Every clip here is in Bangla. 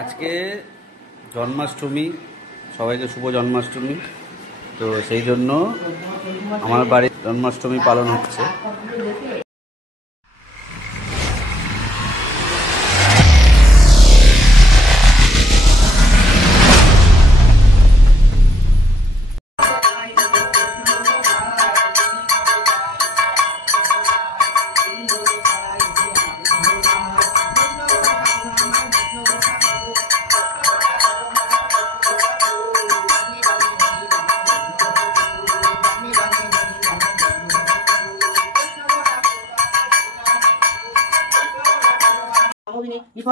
আজকে জন্মাষ্টমী, সবাইকে শুভ জন্মাষ্টমী। তো সেই জন্য আমার বাড়ির জন্মাষ্টমী পালন হচ্ছে।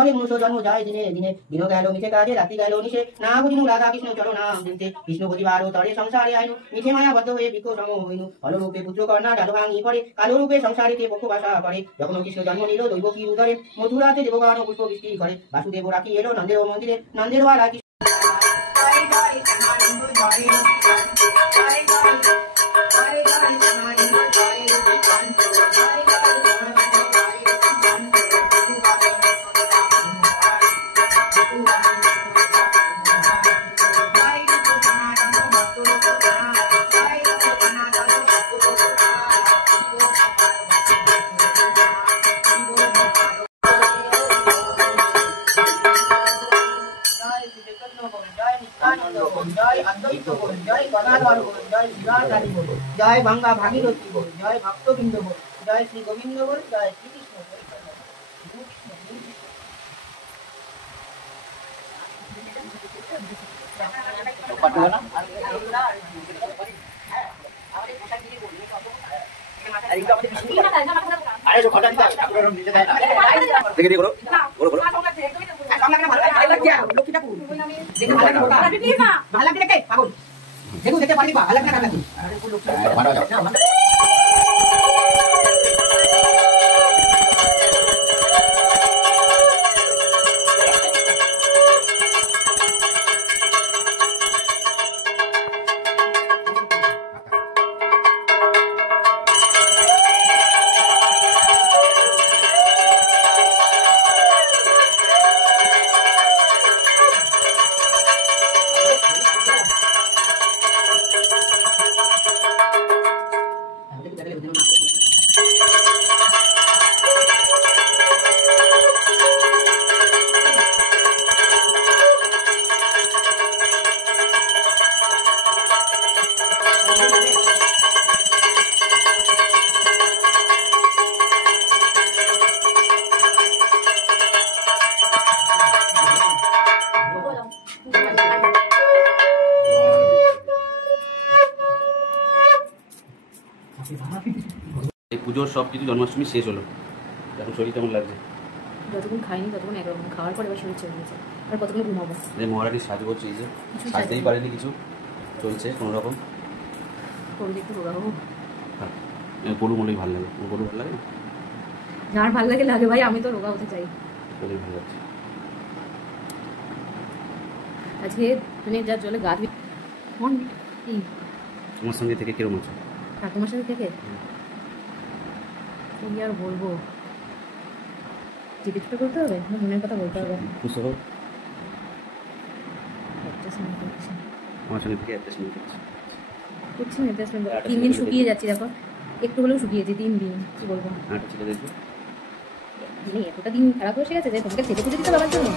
ফলে মনুষ্য জন্ম যায় দিনে দিনে, দিন গেল মিছে কাজে, রাত্রি গেল নিশে, না বুঝিনু রাধা কৃষ্ণ চলো নাম দিনতে, কৃষ্ণ বুঝিবার তরে সংসারে আইনু, মিছে মায়া বদ্ধ হয়ে বৃক্ষ সম হইনু, ফলরূপে পুত্র কন্যা ডাল ভাঙি পড়ে, কালো রূপে সংসারিতে পক্ষ বাসা করে, যখন কৃষ্ণ জন্ম নিল দৈব কি উদরে, মথুরাতে দেবগান পুষ্প বৃষ্টি করে, বাসুদেব রাখি এলো নন্দের মন্দিরে, নন্দের বালা কৃষ্ণ। জয় গঙ্গা ভাগীরথী বল, জয় ভক্তবৃন্দ বল, জয় শ্রী গোবিন্দ বল, জয় শ্রীকৃষ্ণ বল। এই পুজোর সব কিছু জন্মাষ্টমী শেষ হলো, এখন শরীর কেমন লাগছে? যতক্ষণ খাইনি ততক্ষণ একরকম, খাওয়ার পর এবার শরীর চলে গেছে। আর কতক্ষণ ঘুমাবো? মহারানী সাজ করছে, এই যে সাজতেই পারেনি, কিছু চলছে কোনো রকম। গরু দেখতে রোগা হবো। গরু মনেই ভালো লাগে, গরু ভালো লাগে না? যার ভালো লাগে লাগে ভাই, আমি তো রোগা হতে চাই। ভালো লাগছে আজকে মানে যার জলে গা ধুই। তোমার সঙ্গে থেকে কিরকম আছে? ঠাকুমার সাথে থেকে কি আর বলবো, জিজ্ঞেস করতে হবে না, মনের কথা বলতে হবে। আমার সঙ্গে থেকে করছি না, 3 দিন শুকিয়ে যাচ্ছি, দেখো একটু হলেও শুকিয়েছি 3 দিন। কি বলবো, এতটা দিন খারাপ হয়ে গেছে যে তোমাকে ছেড়ে পুজো দিতে বাবার জন্য।